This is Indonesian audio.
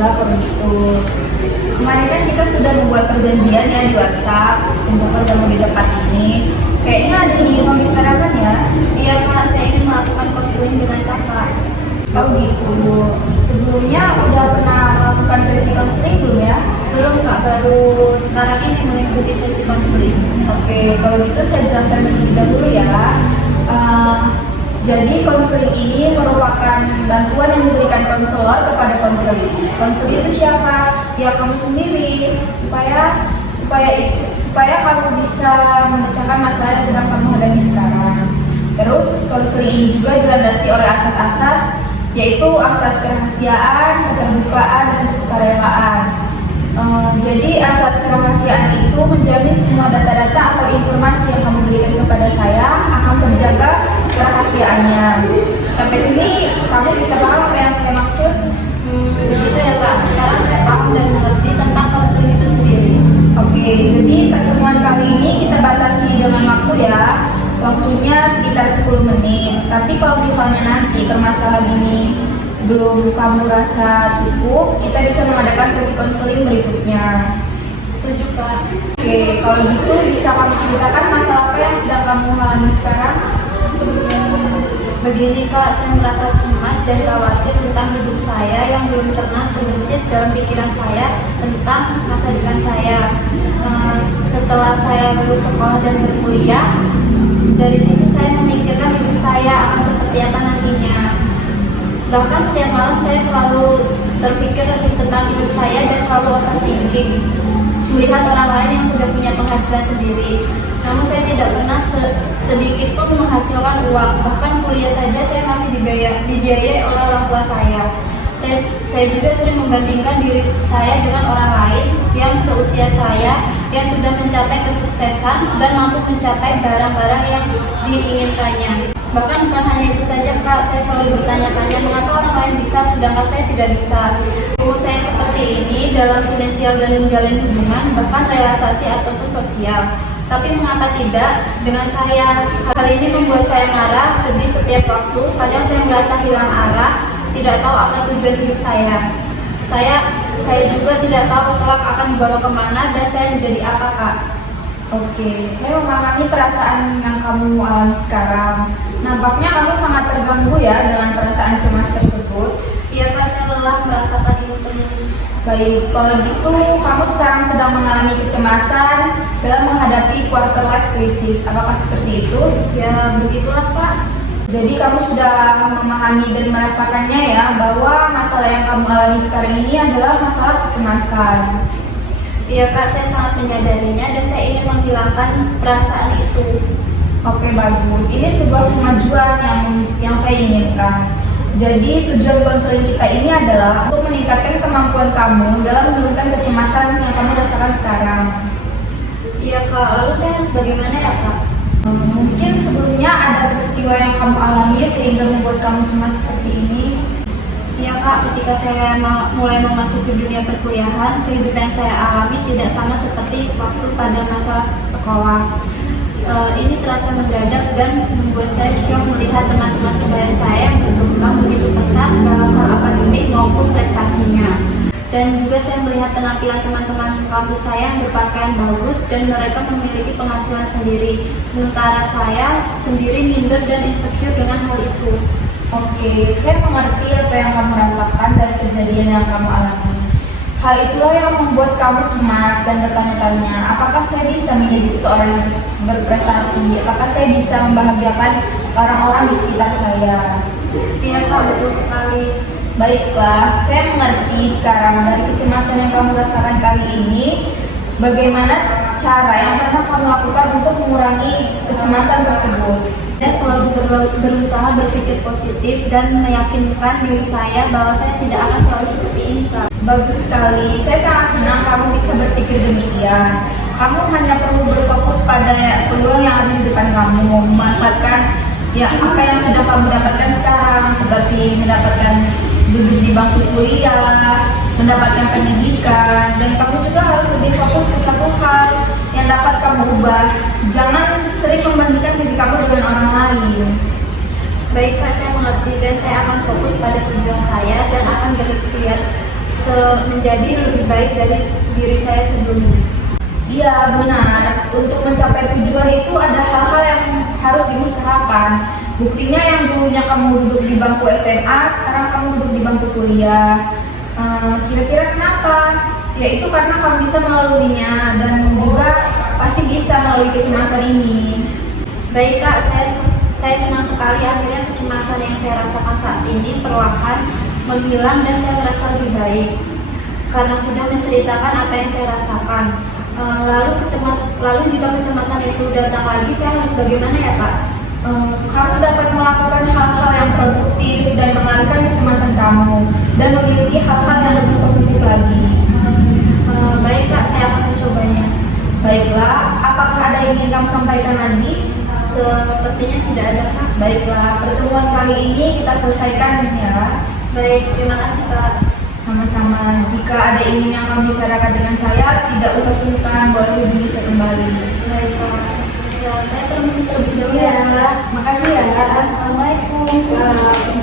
baiklah kalau gitu. Kemarin kan kita sudah membuat perjanjian ya di WhatsApp untuk bertemu di depan ini. Kayaknya ada yang ingin membicarakan ya? Iya Kak, saya ingin melakukan konseling dengan Kakak. Oh gitu. Sebelumnya udah pernah melakukan sesi konseling belum ya? Belum Kak, baru sekarang ini mengikuti sesi konseling. Oke, kalau gitu saya jelaskan terlebih dahulu ya. Jadi konseling ini merupakan bantuan yang diberikan konselor kepada konseling. Konseling itu siapa? Ya kamu sendiri, supaya kamu bisa memecahkan masalah yang sedang kamu hadapi sekarang. Terus konseling ini juga dilandasi oleh asas-asas, yaitu asas kerahasiaan, keterbukaan, dan kesukarelaan. Jadi asas kerahasiaan itu menjamin semua data-data atau informasi yang kamu berikan kepada saya akan terjaga kerahasiaannya. Sampai sini kamu bisa paham apa yang saya maksud? Begitu ya Kak, sekarang saya paham dan mengerti tentang konseling itu sendiri. Oke, jadi pertemuan kali ini kita batasi dengan waktu ya. Waktunya sekitar 10 menit. Tapi kalau misalnya nanti permasalahan ini belum kamu rasa cukup, kita bisa mengadakan sesi konseling berikutnya. Setuju Kak. Oke, kalau gitu bisa kamu ceritakan masalah apa yang sedang kamu alami sekarang? Begini Kak, saya merasa cemas dan khawatir tentang hidup saya yang belum pernah terbesit dalam pikiran saya tentang masa depan saya. Setelah saya lulus sekolah dan berkuliah, dari situ saya memikirkan hidup saya akan seperti apa nantinya. Bahkan setiap malam saya selalu terpikir tentang hidup saya dan selalu overthinking, melihat orang lain yang sudah punya penghasilan sendiri. Namun saya tidak pernah sedikit pun menghasilkan uang. Bahkan kuliah saja saya masih dibiayai oleh orang tua saya. Saya juga sering membandingkan diri saya dengan orang lain yang seusia saya, yang sudah mencapai kesuksesan dan mampu mencapai barang-barang yang diinginkannya. Bahkan bukan hanya itu saja Kak, saya selalu bertanya-tanya mengapa orang lain bisa sedangkan saya tidak bisa. Umur saya seperti ini dalam finansial dan menjalin hubungan, bahkan relaksasi ataupun sosial. Tapi mengapa tidak dengan saya? Hal ini membuat saya marah, sedih setiap waktu. Kadang saya merasa hilang arah, tidak tahu apa tujuan hidup saya. Saya juga tidak tahu kelak akan dibawa kemana dan saya menjadi apa Kak. Oke, saya memahami perasaan yang kamu alami sekarang. Nampaknya kamu sangat terganggu ya dengan perasaan cemas tersebut. Iya Kak, saya lelah merasakan ini terus. Baik, kalau gitu kamu sekarang sedang mengalami kecemasan dalam menghadapi quarter life crisis. Apakah seperti itu? Ya begitulah Pak. Jadi kamu sudah memahami dan merasakannya ya bahwa masalah yang kamu alami sekarang ini adalah masalah kecemasan. Iya Kak, saya sangat menyadarinya dan saya ingin menghilangkan perasaan itu. Oke, bagus. Ini sebuah kemajuan yang saya inginkan. Jadi tujuan konseling kita ini adalah untuk meningkatkan kemampuan kamu dalam menurunkan kecemasan yang kamu rasakan sekarang. Iya Kak, lalu saya harus bagaimana ya Kak? Mungkin sebelumnya ada peristiwa yang kamu alami sehingga membuat kamu cemas seperti ini. Iya Kak, ketika saya mulai memasuki dunia perkuliahan, kehidupan yang saya alami tidak sama seperti waktu pada masa sekolah. Ini terasa mendadak dan membuat saya syok melihat teman-teman sebaya saya berkembang begitu pesat dalam hal akademik maupun prestasinya. Dan juga saya melihat penampilan teman-teman kampus saya yang berpakaian bagus dan mereka memiliki penghasilan sendiri. Sementara saya sendiri minder dan insecure dengan hal itu. Oke, saya mengerti apa yang kamu rasakan dari kejadian yang kamu alami. Hal itulah yang membuat kamu cemas dan bertanya-tanya, apakah saya bisa menjadi seseorang yang berprestasi? Apakah saya bisa membahagiakan orang-orang di sekitar saya? Iya Kak, betul sekali. Baiklah, saya mengerti sekarang dari kecemasan yang kamu rasakan kali ini, bagaimana cara yang pernah kamu lakukan untuk mengurangi kecemasan tersebut. Saya selalu berusaha berpikir positif dan meyakinkan diri saya bahwa saya tidak akan selalu seperti ini Kak. Bagus sekali, saya sangat senang kamu bisa berpikir demikian. Kamu hanya perlu berfokus pada peluang yang ada di depan kamu, memanfaatkan apa yang sudah kamu dapatkan sekarang, seperti mendapatkan duduk di bangku kuliah, mendapatkan pendidikan, dan kamu juga harus lebih fokus ke satu hal yang dapat kamu ubah. Jangan sering membandingkan diri kamu dengan orang lain. Baik Kak, saya mengerti dan saya akan fokus pada tujuan saya dan akan berikhtiar menjadi lebih baik dari diri saya sebelumnya. Iya benar, untuk mencapai tujuan itu ada hal-hal yang harus diusahakan. Buktinya yang dulunya kamu duduk di bangku SMA, sekarang kamu duduk di bangku kuliah. Kira-kira kenapa? Ya itu karena kamu bisa melaluinya dan juga pasti bisa melalui kecemasan ini. Baik Kak, saya senang sekali akhirnya kecemasan yang saya rasakan saat ini perlahan menghilang dan saya merasa lebih baik karena sudah menceritakan apa yang saya rasakan. Lalu jika kecemasan itu datang lagi, saya harus bagaimana ya Kak? Kamu dapat melakukan hal-hal yang produktif dan mengalihkan kecemasan kamu dan memiliki hal-hal yang lebih positif lagi. Baik Kak, saya akan mencobanya. Baiklah, apakah ada yang ingin kamu sampaikan lagi? Sepertinya tidak ada Kak. Baiklah, pertemuan kali ini kita selesaikan ya. Baik, terima kasih Kak. Sama-sama. Jika ada ingin yang kamu bicarakan dengan saya, tidak usah sungkan, boleh hubungi saya kembali. Baik Kak. Ya, saya permisi terlebih dahulu ya Kak. Makasih ya. Assalamualaikum. Salam.